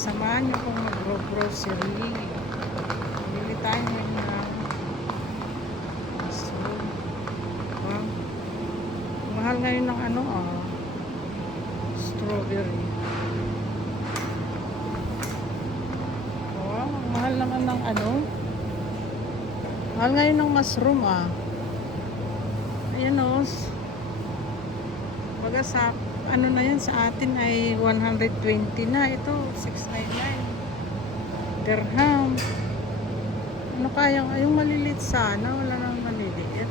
Samahan niyo kung mag-grocery. Bili tayo ngayon na mushroom. Wow. Mahal ngayon ng ano strawberry. Wow, mahal naman ng ano. Mahal ngayon ng mushroom Ayan baga sa ano na yan sa atin ay 120 na. Ito 699 dirham. Ano kaya yung maliliit sana, wala nang maliliit.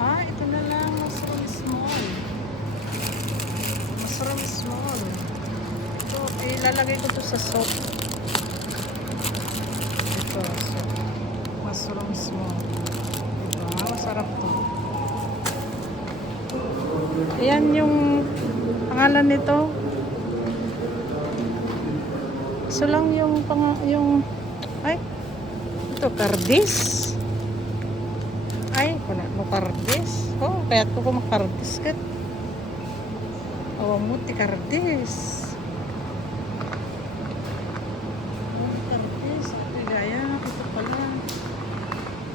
Ito na lang, mushroom small. Mushroom small. Ito ilalagay ko to sa soup. Ito soup. Mushroom small. Diba? Masarap to. Ayan yung pangalan nito. Isa lang yung ito kardis. Kuna mo kardis. Kaya ko makardis kat. Muti kardis. Kardis. Ito gaya. Ito pala.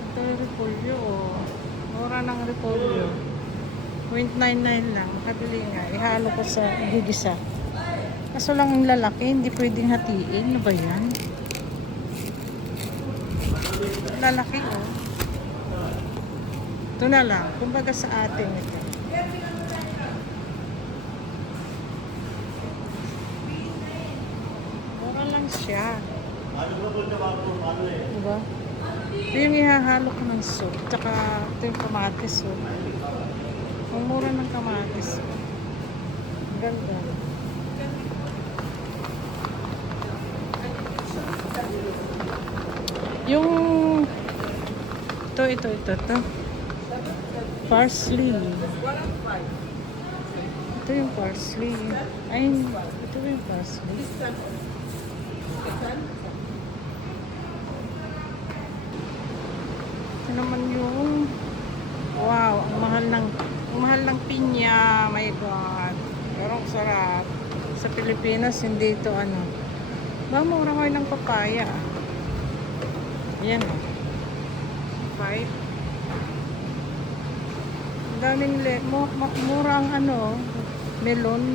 Ito repolyo. Mura ng repolyo. 0.99 lang. Makabili nga. Ihalo ko sa gigisa. Kaso lang ang lalaki, hindi pwedeng hatiin. Ano ba yan? Lalaki Ito na lang. Kumbaga sa atin ito. Mura lang siya. Diba? Ito yung ihahalo ko ng soup. Tsaka ito yung kamatis Ang mura ng kamatis Ang ganda. Yung ito parsley. Ito yung parsley. Ito yung parsley. Ito naman yung wow, ang mahal ng pinya. My God. Pero ang sarap. Sa Pilipinas hindi ito mura ngayon ng papaya. Ayan 5. Ang daming murang melon.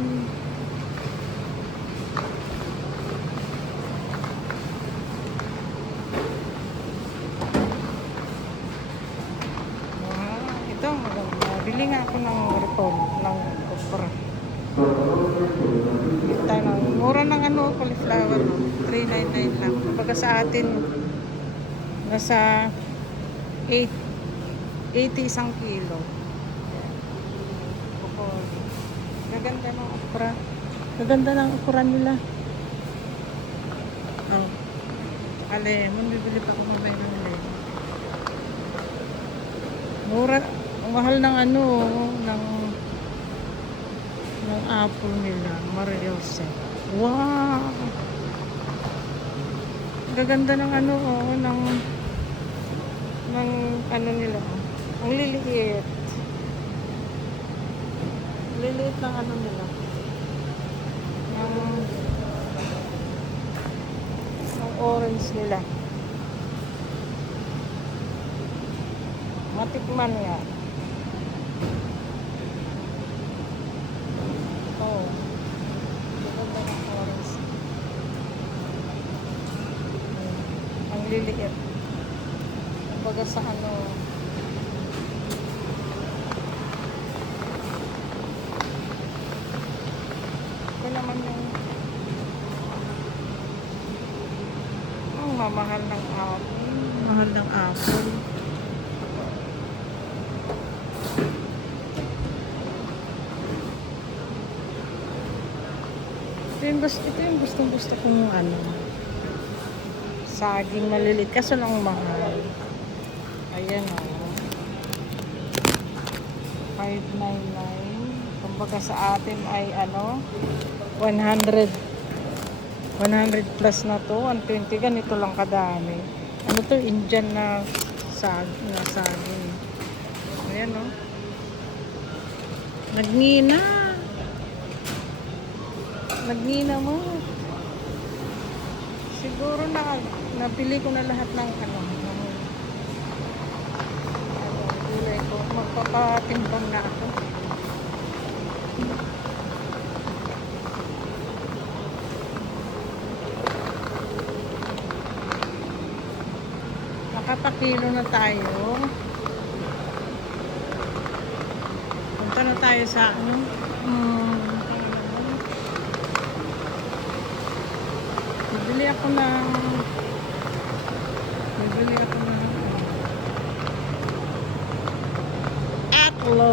Ito maganda. Bili nga ako ng okra. Mura ng cauliflower 399 lang. Kapag sa atin nasa 80 isang kilo. Gaganda ng okra. Gaganda ng okra nila. Bibili pa ako mamaya ng lemon. Mura. Mahal ng ng apple nila. Mariose. Wow! Gaganda ng nila. Ang liliit. Liliit ng nila. Ang orange nila. Matikman nga. Gaganda ng orange. Ang liliit. Kumbaga sa ito naman yung mamahal ng apple. Mahal ng apple. Ito yung gustong-gusto kong saging malilit. Kaso lang mahal. Ayan 599. Kumbaga sa atin ay 100 plus na to. 120 ganito lang kadami. To Indian na saging. Ayan Nagnina. Nagnina mo. Siguro nabili ko na lahat ng gulay ko. Magpapatimbang na ako. Nakapakilo na tayo. Punta na tayo sa bibili ako ng atlo.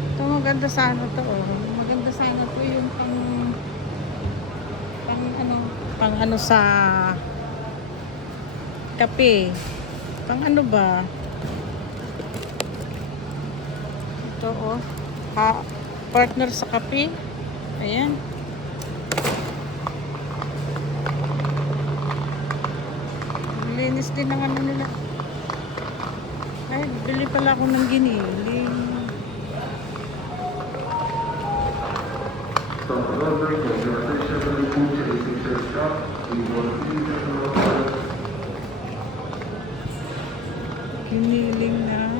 Ito maganda sana to, oh. Maganda sana to yung pang ano sa kape. Pang ano ba? Ito, oh. Partner sa kape. Ayan. Linis din ang ano nila. Ay, bili pala ako ng giniling. Giniling na.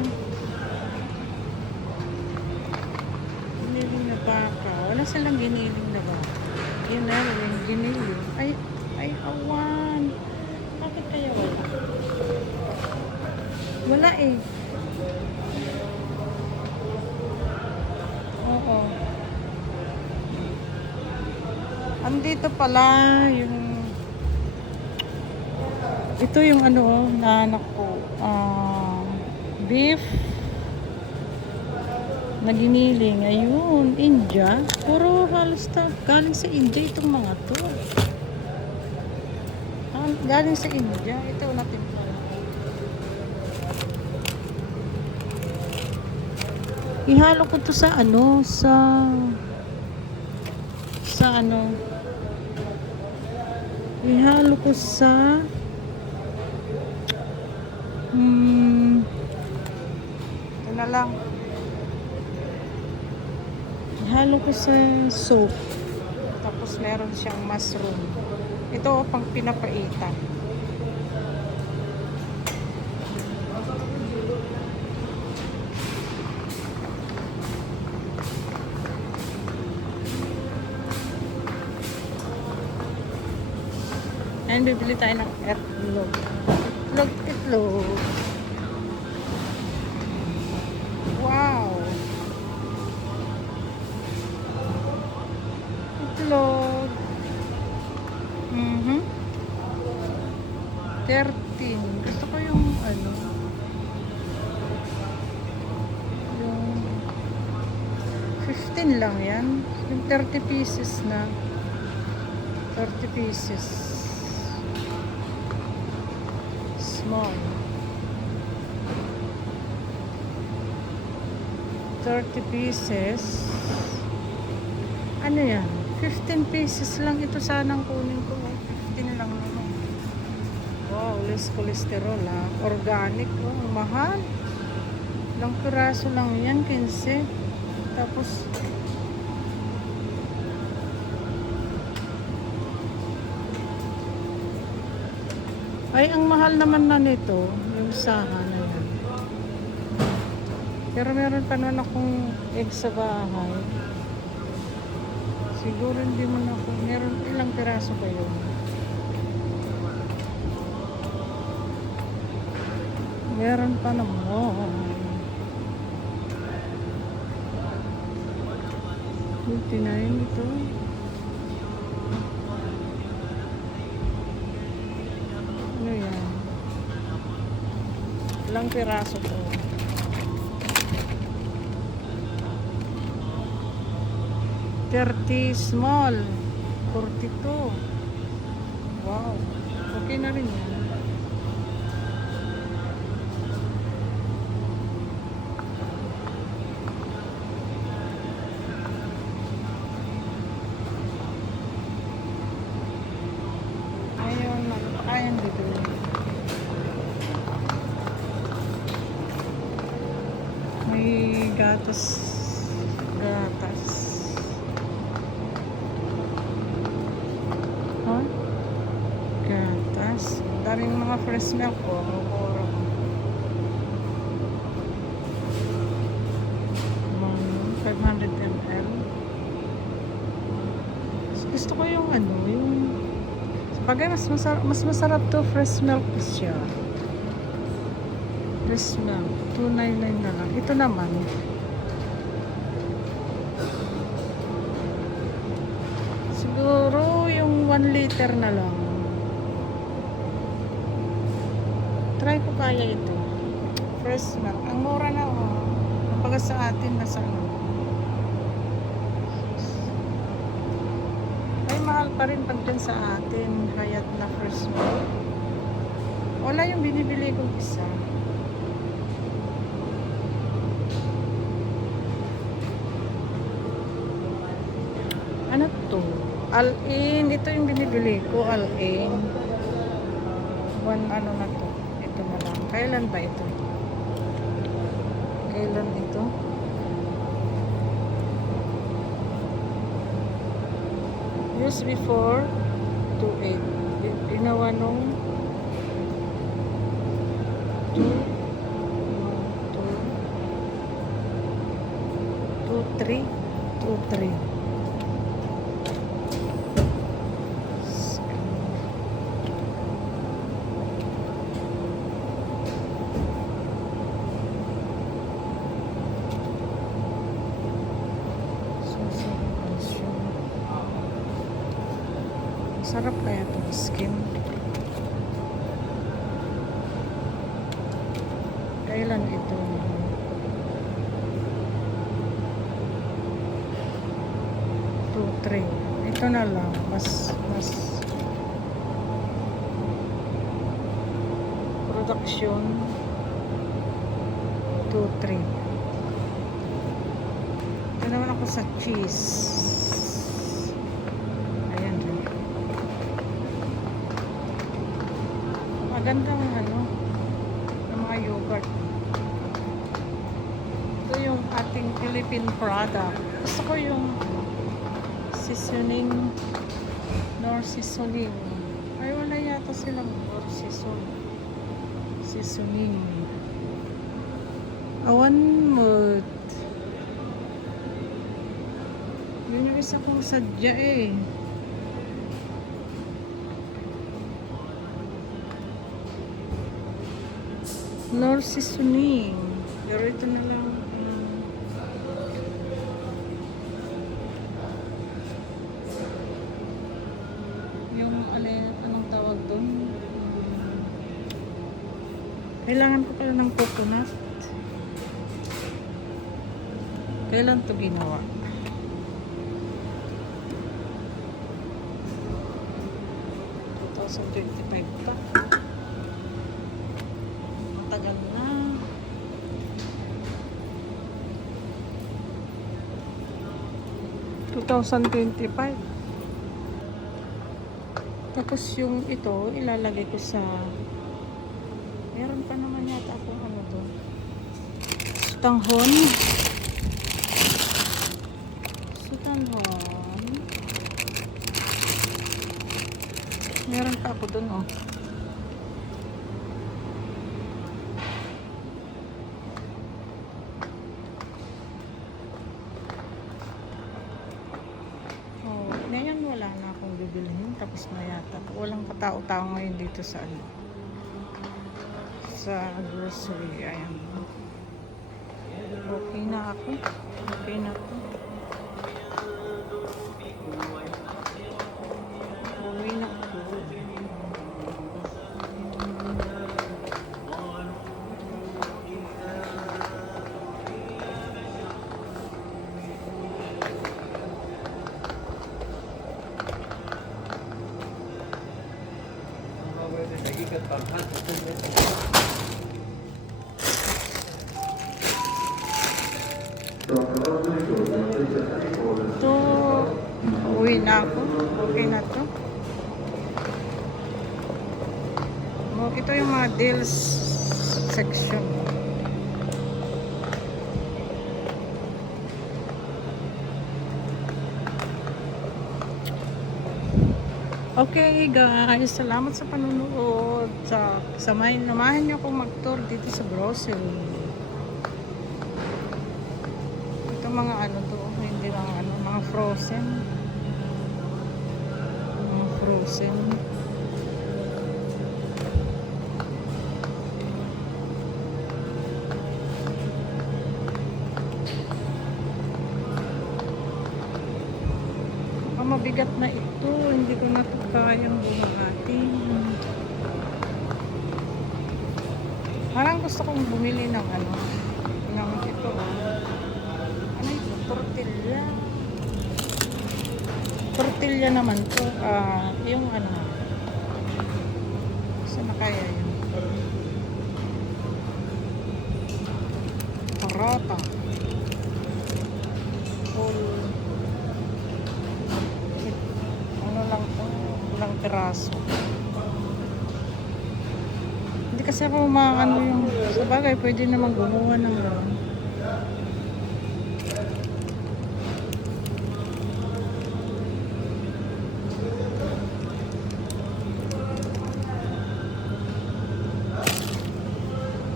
Giniling na baka. Wala silang giniling na baka. Yun na, yung giniling. Ay, awan. Bakit kaya wala? Wala eh. Oo. Andito pala yung ito yung ano na anak ko. Beef na giniling. Ayun, India. Puro halos galing sa India itong mga to. Galing sa India. Ito natin pala. Ihalo ko to sa ano, sa ano. Ihalo ko sa ito na lang. Ihalo ko sa soup. Tapos meron siyang mushroom. Ito pang pinapaitan. Ayan, bibili tayo ng itlog. Itlog. Wow! Itlog. 13. Gusto ko yung ano. Yung 15 lang yan. Yung 30 pieces na. 30 pieces. Small. 30 pieces. Ano yan? 15 pieces lang ito sanang kunin ko. 15 lang naman. Wow, less cholesterol ha. Organic. Oh, mahal. Ilang piraso lang yan, 15. Tapos ay, ang mahal naman na nito, yung saha na yan. Pero meron pa naman akong egg sa bahay. Siguro hindi mo na ako, meron ilang piraso pa yun. Meron pa naman. 59 ito. Ano yan? Ilang piraso to? 30 small. 42. Wow. Okay na rin yan. Ayun, napakayan dito. May gatas. fresh milk ko. Mura. 500 ml. Gusto ko yung ano, yung sabagay mas masarap to fresh milk siya. Fresh milk, 299 na lang. Ito naman. Siguro yung 1 liter na lang. Try ko kaya ito. Fresh milk. Ang mura na oh. Kapag sa atin nasa ano. Ay mahal pa rin pag dyan sa atin. Hayat na fresh milk. Wala yung binibili kong isa. Ano to? Al-in. Ito yung binibili ko. Al-in. One ano na to. Ito na lang. Kailan ba ito? Kailan ito? Years before 2.8. Ginawa nung 2.3. Sarap kaya itong skin. Kailan ito? 2.3. Ito na lang. Mas production 2.3. Ito naman ako sa cheese. Magandang ano ng mga yogurt. Ito yung ating Philippine product. Gusto ko yung seasoning, nor seasoning. Ay wala yata silang nor seasoning. Awan mood. Yun yung isa kong sadya eh. Nor seasoning. Pero ito na lang. Yung anong tawag doon? Kailangan ko pala ng coconut. Kailan to ginawa? 2025 pa. Tagal na. (2025) Tapos yung ito ilalagay ko sa, meron pa naman yata akong ano to, sutanghon. Meron pa ako dun oh. Ngayon wala na akong bibilhin, tapos na yata. Walang katao-tao ngayon dito sa ano, sa grocery. Ayan. Okay na ako. Okay na ako. Uwi na ako. Ito, uwi na ako. Okay na to. Ito yung mga deals section. Okay guys, salamat sa panunood. Namahan niyo akong mag-tour dito sa grocery. Ito mga ano to, hindi lang ano, mga frozen. Mga frozen. Mabigat na ito, hindi ko na ito kayang bumahatin. Parang gusto kong bumili ng ano, ng ito. Ano ito? Tortilla. Tortilla naman to. Yung ano. Saan na kaya yun? Parata. Ano lang to? Ilang piraso. Hindi kasi ako maano yung sa bagay, pwede naman gumawa ng gano'n.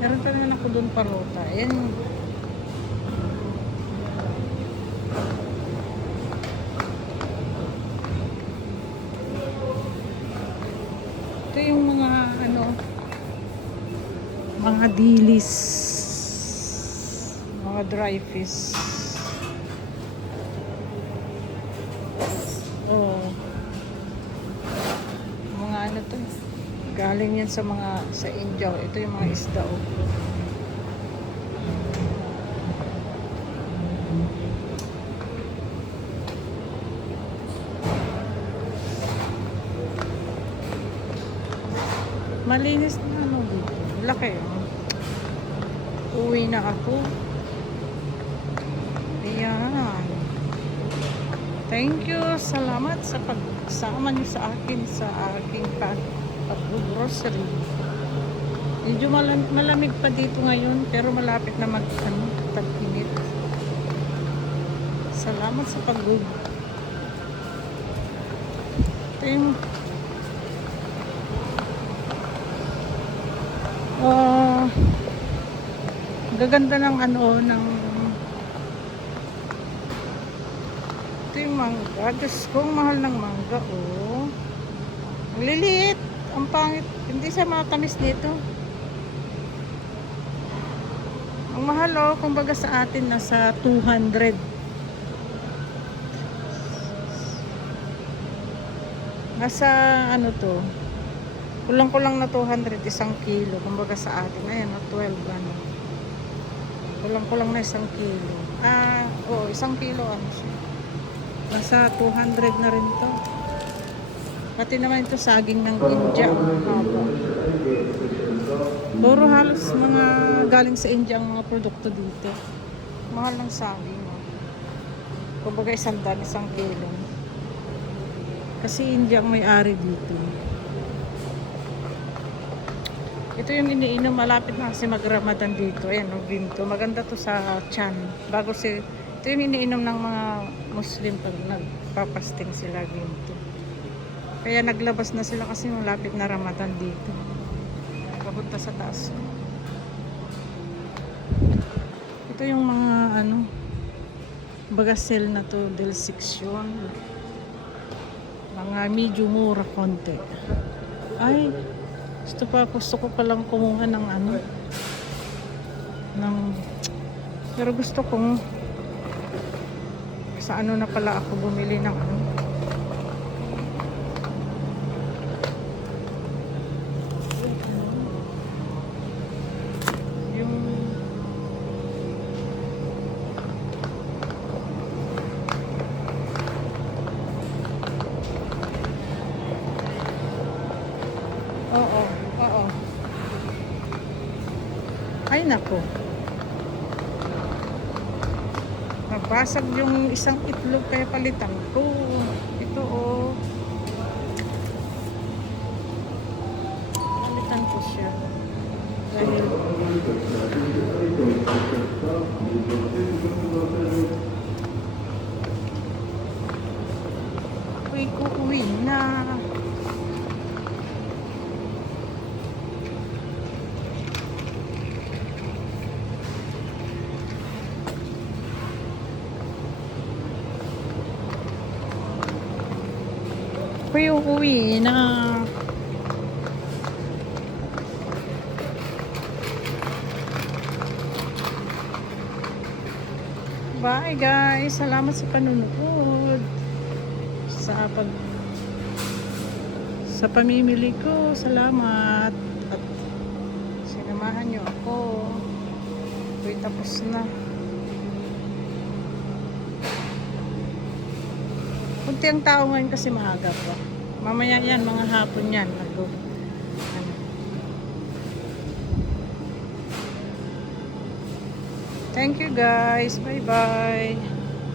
Meron pa naman ako doon parota. Ayan. Ito yung mga ano, mga dilis, mga dry fish. Oh. Mga ano to? Galing yan sa India. Ito yung mga isda oh. Malinis na ano dito. Laki oh. Uwi na ako. Ayan. Thank you. Salamat sa pagsama niyo sa akin sa aking pag-grocery. Medyo malamig pa dito ngayon pero malapit na tag-init. Salamat sa ito yung gaganda ng ano ng ito yung mangga. Diyos ko, ang mahal ng mangga oh. Ang liliit, ang pangit, hindi siya matamis nito. Ang mahal oh, kumbaga sa atin nasa 200. Nasa ano to, kulang-kulang na 200 isang kilo, kumbaga sa atin ayan no, 12 ano, kulang-kulang na isang kilo. Isang kilo ano siya, nasa 200 na rin to. Pati naman ito saging ng India, haba. Puro halos mga galing sa India ang mga produkto dito. Mahal ng saging no? Kumbaga isang kilo. Kasi India ang may-ari dito. Ito yung iniinom, malapit na kasi mag-Ramadan dito. Ayan, no, Vimto. Maganda to sa tiyan. Ito yung iniinom ng mga Muslim pag nagpapasting sila, Vimto. Kaya naglabas na sila kasi malapit na Ramadan dito. Papunta sa taas. Ito yung mga ano, bagasel na to, del section. Mga medyo mura konti. Ay, gusto ko palang kumuha ng ano pero gusto kong sa ano na pala ako bumili ng ano yung oo ay nako, nabasag yung isang itlog kaya palitan ko. Ito oh, palitan ko siya dahil uwi na. Ako'y uuwi na. Bye guys. Salamat sa panunood. Sa pamimili ko. Salamat. At sinamahan niyo ako. Ako'y tapos na. Kunti ang tao ngayon kasi maaga pa. Mamaya yan, mga hapon yan. Ano. Thank you guys. Bye bye.